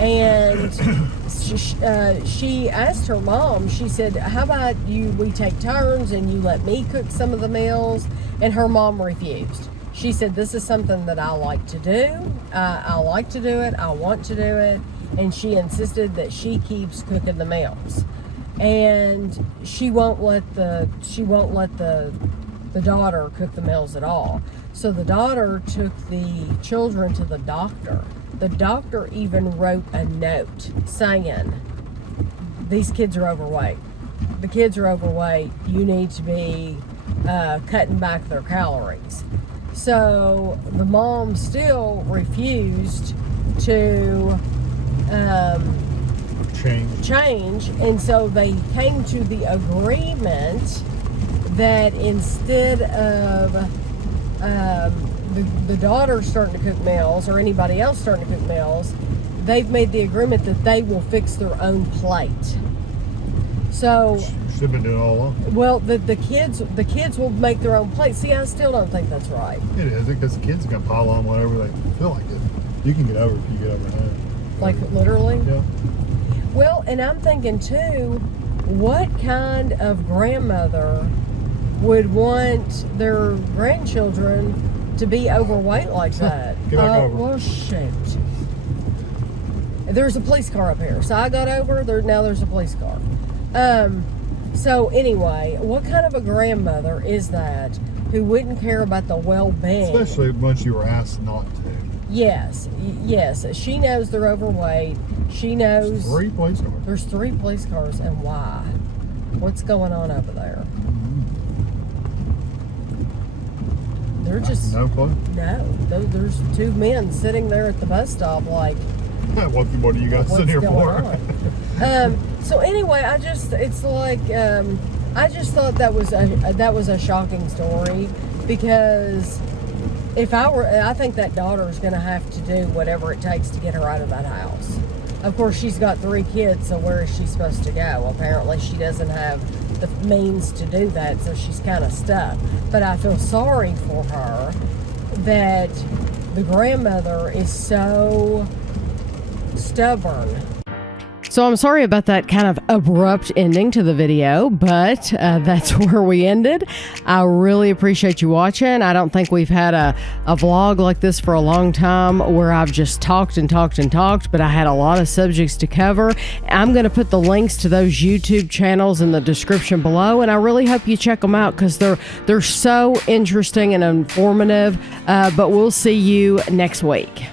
And she asked her mom, she said, how about we take turns and you let me cook some of the meals? And her mom refused. She said, this is something that I like to do. I like to do it. I want to do it. And she insisted that she keeps cooking the meals. And she won't let the daughter cook the meals at all. So the daughter took the children to the doctor. The doctor even wrote a note saying, these kids are overweight. The kids are overweight. You need to be cutting back their calories. So the mom still refused to change. And so they came to the agreement that instead of the daughter starting to cook meals or anybody else starting to cook meals, they've made the agreement that they will fix their own plate. So should have been doing it all along. Well, the kids will make their own plate. See, I still don't think that's right. It is, because the kids are gonna pile on whatever they feel like it. You can get over if you get over that. Like literally? Yeah. Well, and I'm thinking too, what kind of grandmother would want their grandchildren to be overweight like that? Get back over. Well, shit. There's a police car up here. So I got over, now there's a police car. So anyway, what kind of a grandmother is that who wouldn't care about the well-being? Especially once you were asked not to. Yes. She knows they're overweight. She knows. There's 3 police cars. There's 3 police cars, and why? What's going on over there? They're just no clue. No. There's 2 men sitting there at the bus stop, like. What are you guys sitting here for? So anyway, I just thought that was a shocking story, because I think that daughter's going to have to do whatever it takes to get her out of that house. Of course, she's got 3 kids, so where is she supposed to go? Apparently, she doesn't have the means to do that, so she's kind of stuck. But I feel sorry for her that the grandmother is so stubborn. So I'm sorry about that kind of abrupt ending to the video, but that's where we ended. I really appreciate you watching. I don't think we've had a vlog like this for a long time where I've just talked, but I had a lot of subjects to cover. I'm going to put the links to those YouTube channels in the description below, and I really hope you check them out because they're so interesting and informative. But we'll see you next week.